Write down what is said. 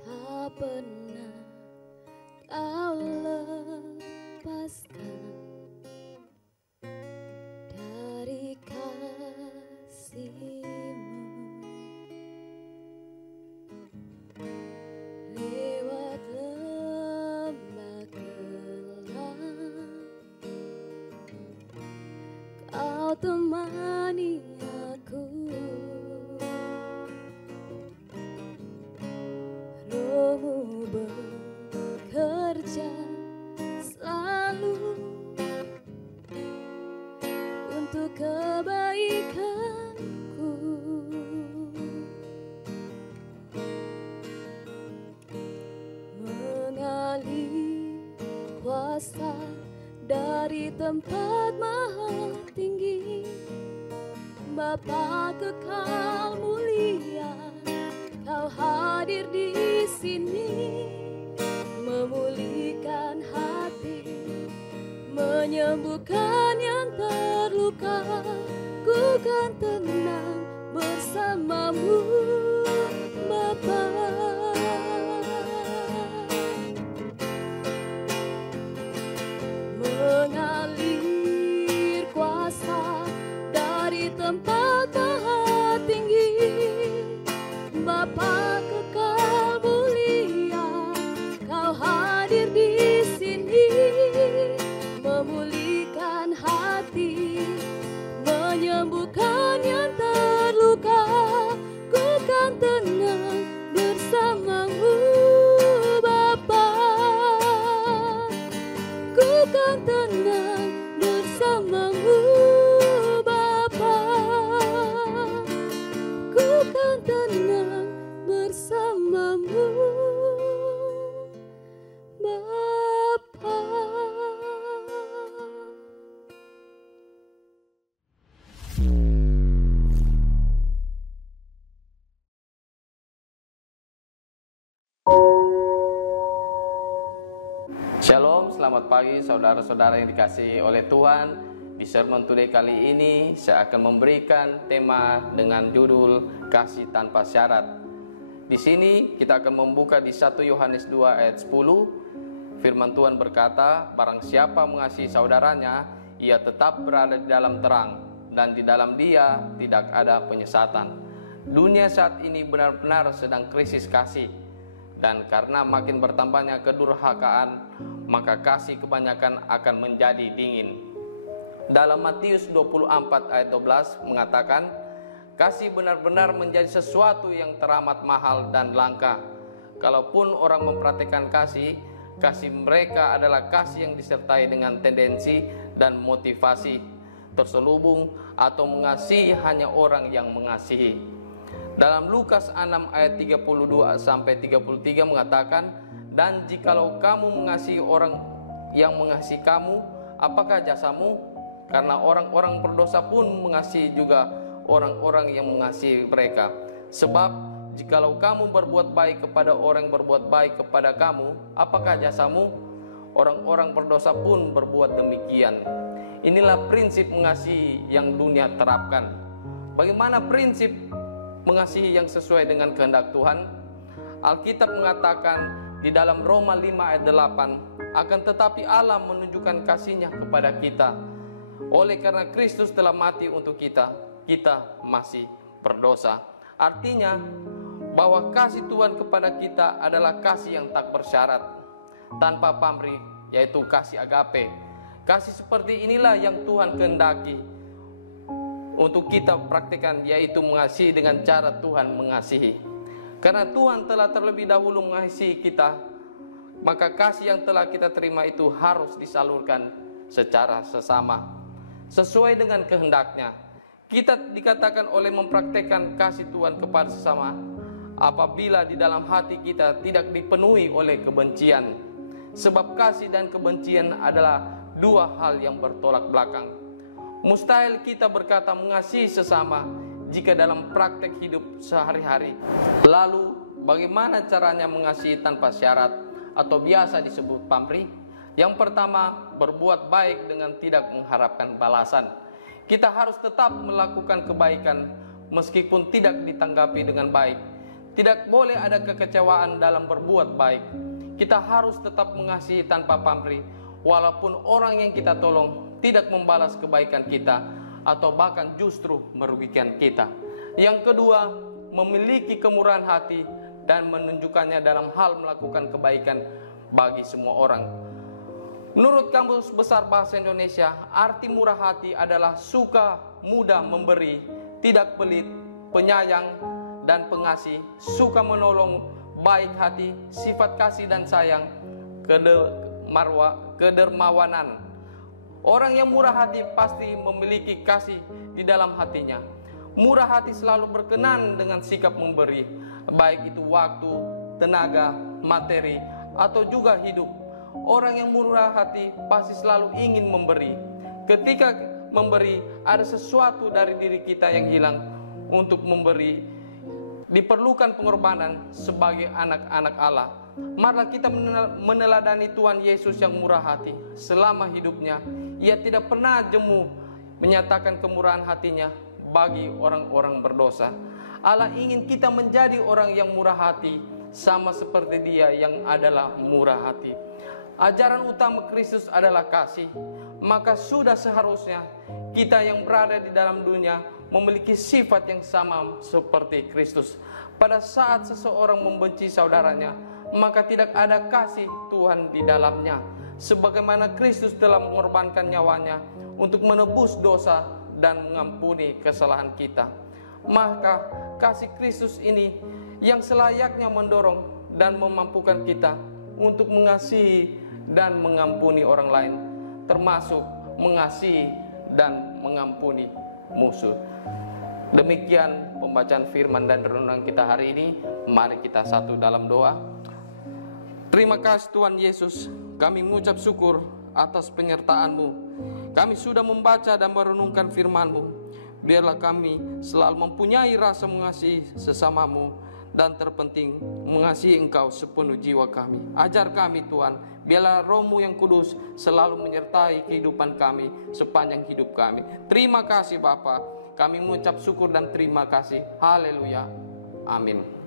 tak pernah kau lepaskan dari kasih-Mu. Lewat lembah gelap Kau temani aku, Roh-Mu bekerja selalu untuk kebaikanku. Mengalir kuasa dari tempat maha tinggi, Bapa kekal mulia, Kau hadir di sini, memulihkan hati, menyembuhkan yang terluka. Ku kan tenang bersama-Mu, Bapa. Mengalir kuasa dari tempat maha tinggi, Bapa kekal mulia, Kau hadir di sini, memulihkan hati, menyembuhkan yang terluka. Ku kan tenang bersama-Mu, Bapa. Ku kan tenang bersama-Mu, Bapa. Ku kan tenang bersama-Mu, Bapa. Shalom, selamat pagi saudara-saudara yang dikasihi oleh Tuhan. Di Sermon Today kali ini saya akan memberikan tema dengan judul Kasih Tanpa Syarat. Di sini kita akan membuka di 1 Yohanes 2 ayat 10. Firman Tuhan berkata, barang siapa mengasihi saudaranya, ia tetap berada di dalam terang, dan di dalam dia tidak ada penyesatan. Dunia saat ini benar-benar sedang krisis kasih, dan karena makin bertambahnya kedurhakaan, maka kasih kebanyakan akan menjadi dingin. Dalam Matius 24 ayat 12 mengatakan, kasih benar-benar menjadi sesuatu yang teramat mahal dan langka. Kalaupun orang memperhatikan kasih mereka adalah kasih yang disertai dengan tendensi dan motivasi terselubung atau mengasihi hanya orang yang mengasihi. Dalam Lukas 6 ayat 32 sampai 33 mengatakan, dan jikalau kamu mengasihi orang yang mengasihi kamu, apakah jasamu? Karena orang-orang berdosa pun mengasihi juga orang-orang yang mengasihi mereka. Sebab jikalau kamu berbuat baik kepada orang yang berbuat baik kepada kamu, apakah jasamu? Orang-orang berdosa pun berbuat demikian. Inilah prinsip mengasihi yang dunia terapkan. Bagaimana prinsip mengasihi yang sesuai dengan kehendak Tuhan? Alkitab mengatakan di dalam Roma 5 ayat 8, akan tetapi Allah menunjukkan kasih-Nya kepada kita, oleh karena Kristus telah mati untuk kita, kita masih berdosa. Artinya bahwa kasih Tuhan kepada kita adalah kasih yang tak bersyarat, tanpa pamrih, yaitu kasih agape. Kasih seperti inilah yang Tuhan kehendaki untuk kita praktikkan, yaitu mengasihi dengan cara Tuhan mengasihi. Karena Tuhan telah terlebih dahulu mengasihi kita, maka kasih yang telah kita terima itu harus disalurkan secara sesama, sesuai dengan kehendak-Nya. Kita dikatakan oleh mempraktekkan kasih Tuhan kepada sesama apabila di dalam hati kita tidak dipenuhi oleh kebencian. Sebab kasih dan kebencian adalah dua hal yang bertolak belakang. Mustahil kita berkata mengasihi sesama jika dalam praktek hidup sehari-hari. Lalu bagaimana caranya mengasihi tanpa syarat atau biasa disebut pamrih? Yang pertama, berbuat baik dengan tidak mengharapkan balasan. Kita harus tetap melakukan kebaikan meskipun tidak ditanggapi dengan baik. Tidak boleh ada kekecewaan dalam berbuat baik. Kita harus tetap mengasihi tanpa pamrih, walaupun orang yang kita tolong tidak membalas kebaikan kita atau bahkan justru merugikan kita. Yang kedua, memiliki kemurahan hati dan menunjukkannya dalam hal melakukan kebaikan bagi semua orang. Menurut Kamus Besar Bahasa Indonesia, arti murah hati adalah suka, mudah memberi, tidak pelit, penyayang, dan pengasih, suka menolong, baik hati, sifat kasih dan sayang, kedermawanan. Orang yang murah hati pasti memiliki kasih di dalam hatinya. Murah hati selalu berkenan dengan sikap memberi, baik itu waktu, tenaga, materi, atau juga hidup. Orang yang murah hati pasti selalu ingin memberi. Ketika memberi, ada sesuatu dari diri kita yang hilang. Untuk memberi, diperlukan pengorbanan sebagai anak-anak Allah. Marilah kita meneladani Tuhan Yesus yang murah hati. Selama hidupnya, Ia tidak pernah jemu menyatakan kemurahan hatinya bagi orang-orang berdosa. Allah ingin kita menjadi orang yang murah hati, sama seperti Dia yang adalah murah hati. Ajaran utama Kristus adalah kasih. Maka sudah seharusnya kita yang berada di dalam dunia memiliki sifat yang sama seperti Kristus. Pada saat seseorang membenci saudaranya, maka tidak ada kasih Tuhan di dalamnya. Sebagaimana Kristus telah mengorbankan nyawanya untuk menebus dosa dan mengampuni kesalahan kita. Maka kasih Kristus ini yang selayaknya mendorong dan memampukan kita untuk mengasihi dan mengampuni orang lain, termasuk mengasihi dan mengampuni musuh. Demikian pembacaan firman dan renungan kita hari ini. Mari kita satu dalam doa. Terima kasih Tuhan Yesus, kami mengucap syukur atas penyertaan-Mu. Kami sudah membaca dan merenungkan firman-Mu. Biarlah kami selalu mempunyai rasa mengasihi sesamamu, dan terpenting mengasihi Engkau sepenuh jiwa kami. Ajar kami Tuhan, biarlah Roh-Mu yang kudus selalu menyertai kehidupan kami sepanjang hidup kami. Terima kasih Bapa, kami mengucap syukur dan terima kasih. Haleluya, amin.